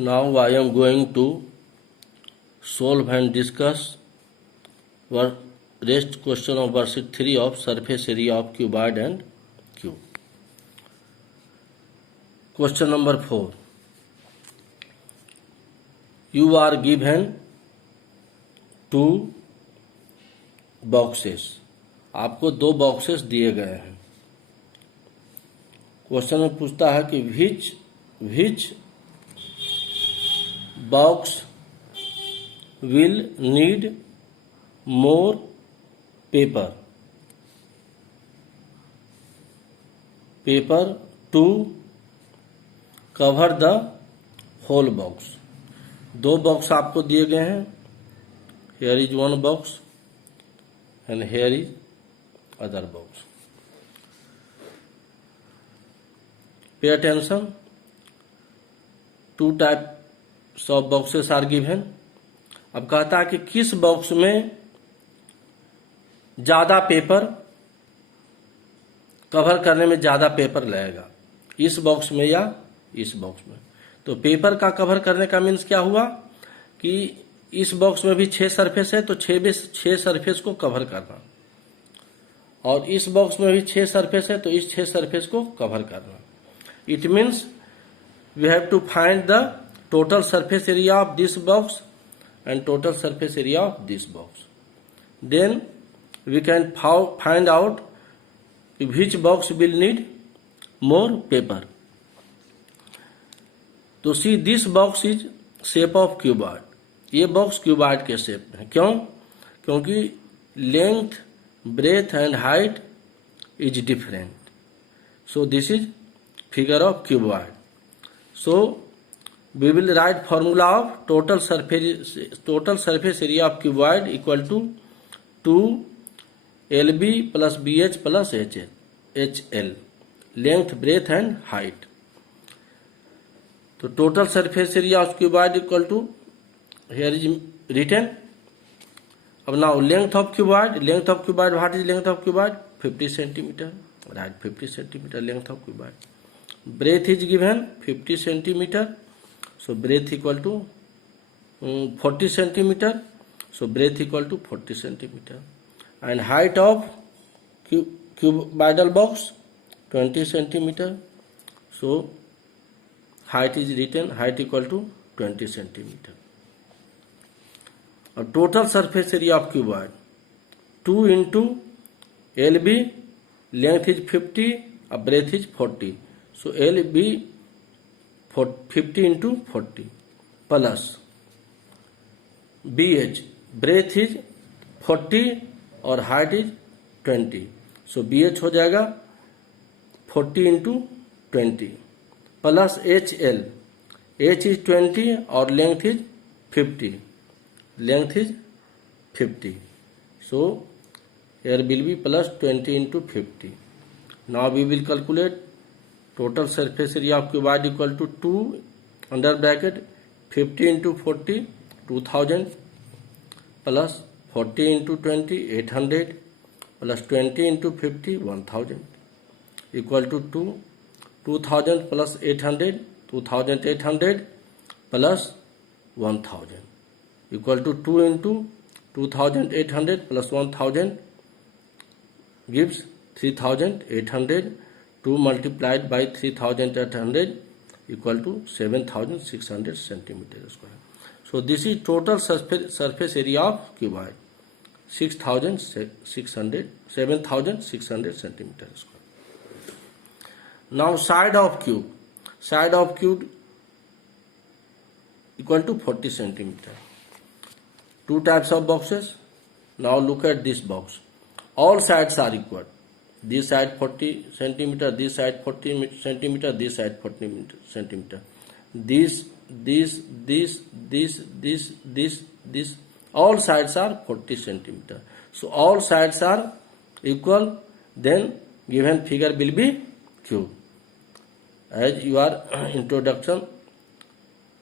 Now I am going to solve and discuss rest question of worksheet 3 of surface area of cuboid and cube. Question number 4. You are given 2 boxes. आपको 2 boxes दिए गए हैं. Question में पूछता है कि which box will need more paper to cover the whole box. 2 box आपको दिए गए हैं. Here is one box and here is other box. Pay attention. 2 types of boxes are given. अब कहता है कि किस बॉक्स में ज्यादा पेपर कवर करने में ज्यादा पेपर लगेगा, इस बॉक्स में या इस बॉक्स में. तो पेपर का कवर करने का मीन्स क्या हुआ कि इस बॉक्स में भी 6 सरफेस है तो 6 सरफेस को कवर करना, और इस बॉक्स में भी 6 सरफेस है तो इस 6 सरफेस को कवर करना. It means we have to find the total surface area of this box and total surface area of this box. Then we can find out which box will need more paper. तो see this box is shape of cuboid. ये box cuboid के shape में है. क्यों? क्योंकि length, breadth and height is different. So this is figure of cuboid. So we will write formula of total surface area of cuboid equal to 2 LB plus BH plus HL, length, breadth and height. तो total surface area of cuboid equal to, here is written. अब now length of cuboid, what is length of cuboid? 50 centimeter. Write 50 centimeter length of cuboid. Breadth is given 50 centimeter. So breadth equal to 40 centimeter. So breadth equal to 40 centimeter. And height of cuboidal box 20 centimeter. So height is written, height equal to 20 centimeter. A total surface area of cuboid 2 into LB, length is 50, breadth is 40. So LB 50 into 40 plus BH, breadth is 40 और height is 20. So BH हो जाएगा 40 into 20 plus HL, H is 20 और length is 50. So here will be plus 20 into 50. Now we will calculate total surface area of cuboid equal to 2 under bracket 50 into 40 2000 plus 40 into 20 800 plus 20 into 50 1000 equal to 2000 plus 800 2800 plus 1000 equal to 2 into 2800 plus 1000 gives 3800. 2 multiplied by 3800 equal to 7600 centimeter square. So this is total surface area of cuboid 7600 centimeter square. Now side of cube equal to 40 centimeter. 2 types of boxes. Now look at this box. All sides are equal. This side 40 centimeter, this side 40 centimeter, this side 40 centimeter. This, all sides are 40 centimeter. So all sides are equal. Then given figure will be cube. As your introduction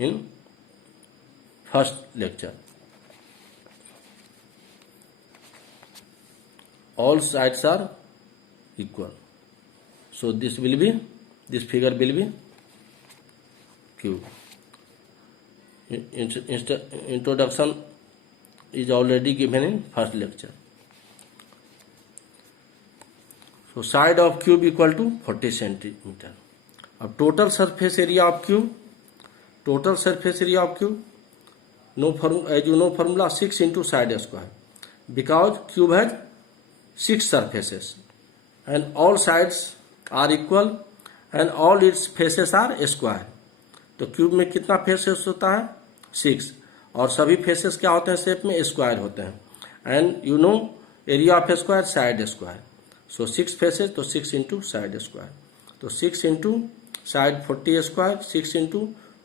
in first lecture. All sides are equal. So this figure will be cube. introduction is already given in first lecture. So side of cube equal to 40 centimeter. अब total surface area of cube, as you know formula 6 into side square, because cube has 6 surfaces and all sides are equal and all its faces are square. तो cube में कितना faces होता है 6 और सभी faces क्या होते हैं शेप में स्क्वायर होते हैं. And you know area of square side square. So 6 faces तो 6 इंटू साइड स्क्वायर. तो 6 into side 40 square, 6 into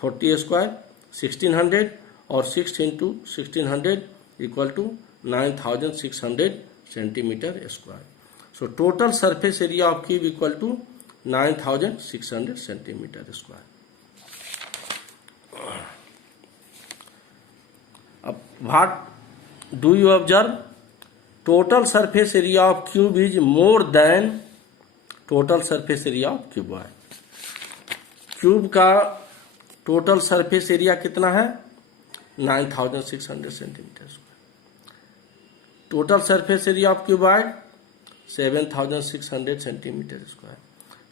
40 square 1600 और 6 into 1600 equal to 9600 centimetre square. So total surface area of cube equal to 9600 centimetre square. अब what do you observe? Total surface area of cube is more than total surface area of cuboid. Cube का total surface area कितना है 9600 centimetre square. Total surface area of cuboid 7600 centimetre square.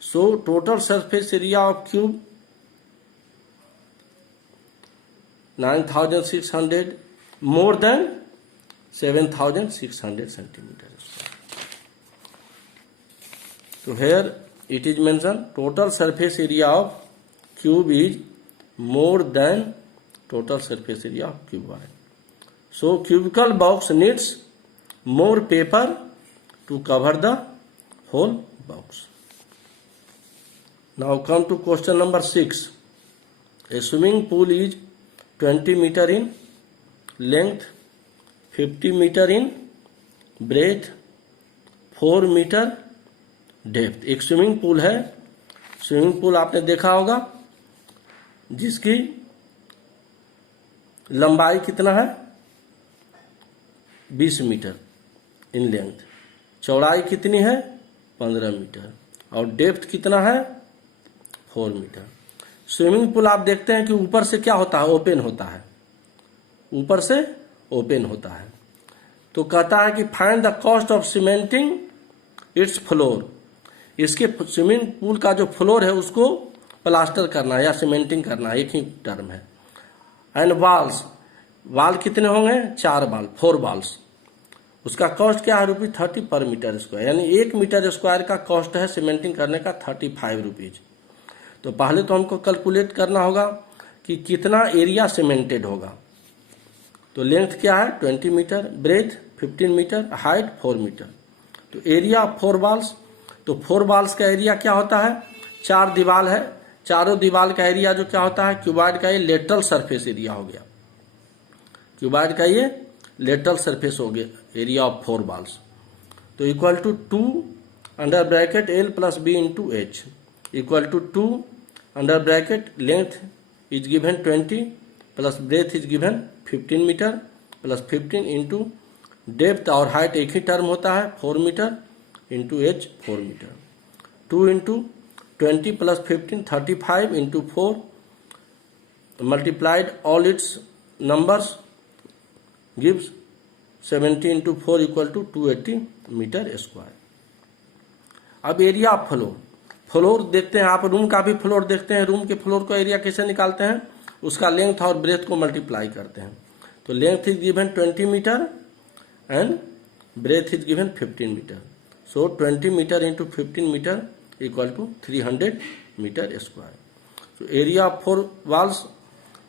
So total surface area of cube 9600 more than 7600 centimeter square. So here it is mentioned total surface area of cube is more than total surface area of cuboid. So cubical box needs more paper to cover the whole box. Now come to question number 6. A swimming pool is 20 meter in length, 50 meter in breadth, 4 meter depth. एक swimming pool है. Swimming pool आपने देखा होगा जिसकी लंबाई कितना है 20 metre in length, चौड़ाई कितनी है 15 मीटर और डेप्थ कितना है 4 मीटर. स्विमिंग पूल आप देखते हैं कि ऊपर से क्या होता है ओपन होता है, ऊपर से ओपन होता है. तो कहता है कि find the cost of cementing it's floor. इसके स्विमिंग पूल का जो फ्लोर है उसको प्लास्टर करना है या सीमेंटिंग करना है, एक ही टर्म है. एंड वॉल्स, वाल कितने होंगे 4 वाल 4 वाल्स. उसका कॉस्ट क्या है ₹30 पर मीटर स्क्वायर, यानी 1 मीटर स्क्वायर का कॉस्ट है सीमेंटिंग करने का 35 रुपीज. तो पहले तो हमको कैलकुलेट करना होगा कि कितना एरिया सीमेंटेड होगा. तो लेंथ क्या है 20 metre, breadth 15 metre, height 4 metre. तो एरिया 4 वाल्स. तो 4 वाल्स का एरिया क्या होता है 4 दीवार है, चारों दीवार का एरिया जो क्या होता है क्यूबॉइड का ये लेटरल सरफेस एरिया हो गया. क्यूबॉइड का ये लेटरल सरफेस हो गया एरिया ऑफ 4 वाल्स. तो equal to 2 under bracket L plus B into H equal to 2 under bracket length is given 20 plus breadth is given 15 metre plus 15 into depth और height एक ही term होता है 4 metre into H 4 metre. 2 into 20 plus 15 35 into 4 multiplied all its numbers gives 70 into 4 equal to 280 metre square. अब area of floor देखते हैं आप. Room का भी फ्लोर देखते हैं. रूम के फ्लोर का एरिया कैसे निकालते हैं, उसका लेंथ और ब्रेथ को मल्टीप्लाई करते हैं. तो length is given 20 metre and breadth is given 15 metre. So 20 metre into 15 metre equal to 300 metre square. So area of 4 walls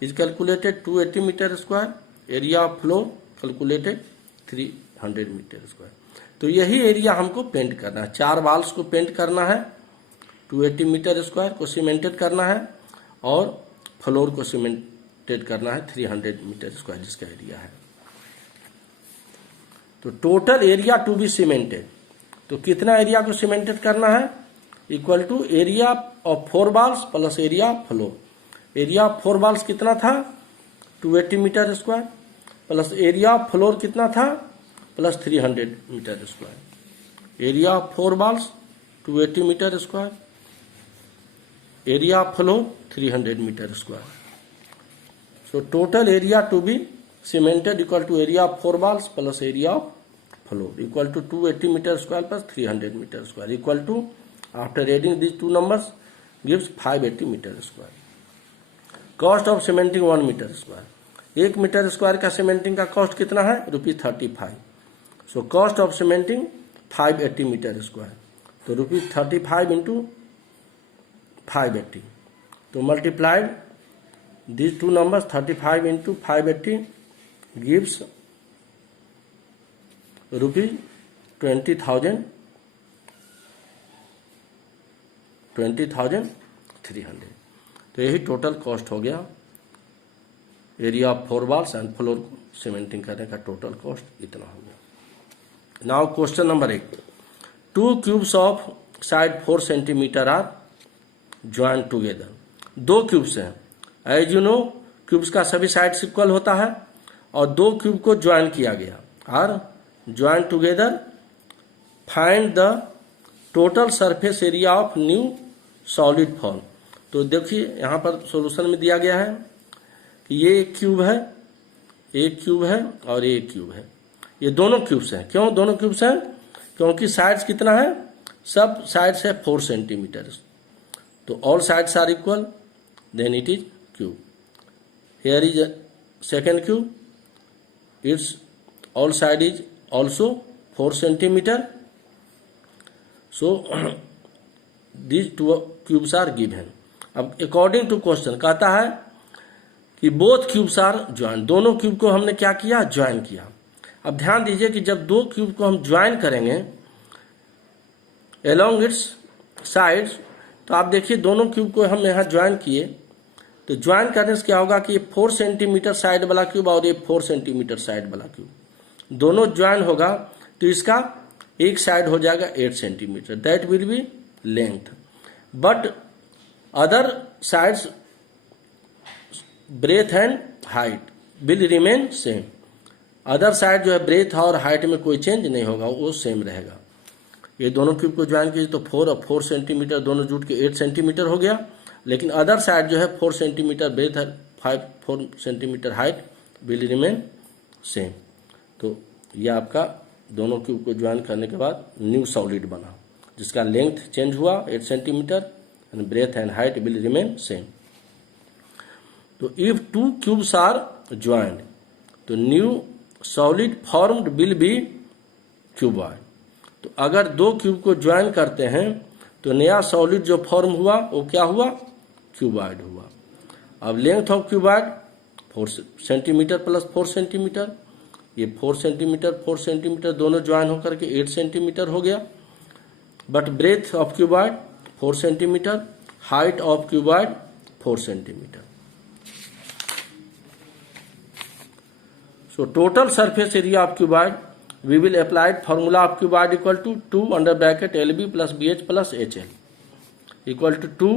is calculated 280 metre square. Area of floor calculated 300 metre square. तो यही area हमको paint करना है. 4 Waals को paint करना है, 280 metre square को cemented करना है और फ्लोर को सीमेंटेड करना है 300 मीटर स्क्वायर जिसका एरिया है. तो total area to be cemented. तो कितना एरिया को सीमेंटेड करना है equal to area of 4 walls plus area of floor. Area of 4 walls कितना था 280 metre square plus area of floor कितना था plus 300 metre square. Area of 4 walls 280 metre square, area of floor 300 metre square. So total area to be cemented equal to area of 4 walls plus area of floor equal to 280 meter square plus 300 meter square equal to, after adding these two numbers, gives 580 meter square. Cost of cementing 1 meter square. 1 metre square का cementing का cost कितना है? ₹35. So cost of cementing 580 metre square, तो ₹35 into 580, तो multiplied these two numbers, 35 into 580 gives ₹20,300. तो यही total cost हो गया area of 4 walls and floor cementing करने का टोटल कॉस्ट इतना हो गया। Now question number 8, 2 cubes of side 4 centimetre are join together. 2 cubes हैं, एज यू नो क्यूब्स का सभी साइड्स इक्वल होता है, और 2 क्यूब को ज्वाइन किया गया, are join together, find the total surface area of new solid form. तो देखिए यहाँ पर सॉल्यूशन में दिया गया है कि ये एक क्यूब है, एक क्यूब है और एक क्यूब है, ये दोनों क्यूब्स हैं। क्यों दोनों क्यूब्स हैं? क्योंकि साइड्स कितना है? सब साइड्स है 4 सेंटीमीटर, तो all sides are equal, then it is cube. Here is a second cube, its all side is also 4 centimeter, so these two cubes are given. अब according to question कहता है कि both cubes are joined, दोनों cube को हमने क्या किया? Join किया। अब ध्यान दीजिए कि जब 2 क्यूब को हम ज्वाइन करेंगे along its sides, तो आप देखिए दोनों क्यूब को हम यहाँ ज्वाइन किए, तो ज्वाइन करने से क्या होगा कि ये 4 सेंटीमीटर साइड वाला क्यूब और ये 4 सेंटीमीटर साइड वाला क्यूब दोनों ज्वाइन होगा, तो इसका एक साइड हो जाएगा 8 centimetre, that will be length, but other sides breadth and height will remain same. Other side जो है ब्रेथ और हाइट में कोई चेंज नहीं होगा, वो सेम रहेगा। ये दोनों क्यूब को ज्वाइन कीजिए तो 4 और 4 सेंटीमीटर दोनों जुट के 8 सेंटीमीटर हो गया, लेकिन अदर साइड जो है 4 सेंटीमीटर ब्रेथ है, 4 centimetre height will remain same. तो यह आपका दोनों क्यूब को ज्वाइन करने के बाद न्यू सॉलिड बना, जिसका लेंथ चेंज हुआ 8 centimetre and breadth and height will remain same. तो इफ 2 क्यूब्स आर ज्वाइंड, तो new solid formed will be cuboid. तो अगर 2 क्यूब को ज्वाइन करते हैं तो नया सॉलिड जो फॉर्म हुआ वो क्या हुआ? क्यूबॉइड हुआ। अब length of cuboid 4 centimetre plus 4 centimetre, ये 4 सेंटीमीटर दोनों ज्वाइन होकर के 8 सेंटीमीटर हो गया, but breadth of cuboid 4 centimetre, height of cuboid 4 centimetre. So total surface area of cuboid, we will apply formula of cuboid equal to 2 under bracket LB plus BH plus HL equal to 2,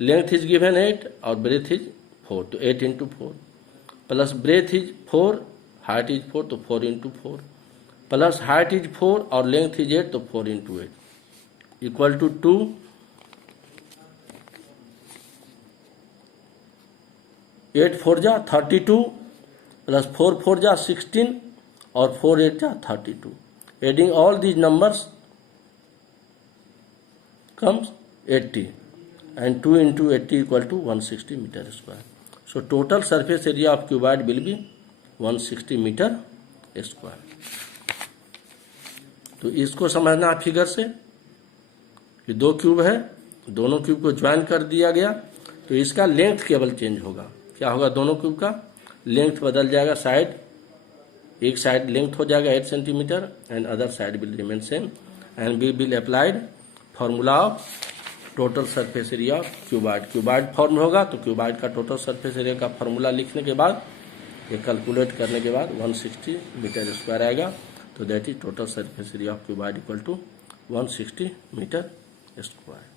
length is given 8 और breadth is 4, तो 8 into 4 plus breadth is 4, height is 4, तो 4 into 4 plus height is 4 और length is 8, तो 4 into 8 equal to 2, 8 4 जा 32 plus 4 4 जा 16 और 4 8 जा 32, adding all these numbers comes 80 and 2 into 80 equal to 160 metre square. So total surface area of cuboid will be 160 metre square. तो इसको समझना figure से कि 2 क्यूब है, दोनों क्यूब को ज्वाइन कर दिया गया, तो इसका लेंथ केवल चेंज होगा। क्या होगा? दोनों क्यूब का लेंथ बदल जाएगा, साइड एक साइड लेंथ हो जाएगा 8 centimetre and other side will remain same, and we will applied formula of total surface area of cuboid. Cuboid form होगा तो क्यूबॉइड का टोटल सरफेस एरिया का फॉर्मूला लिखने के बाद, ये कैलकुलेट करने के बाद 160 मीटर स्क्वायर आएगा, तो that is total surface area of cuboid equal to 160 metre square.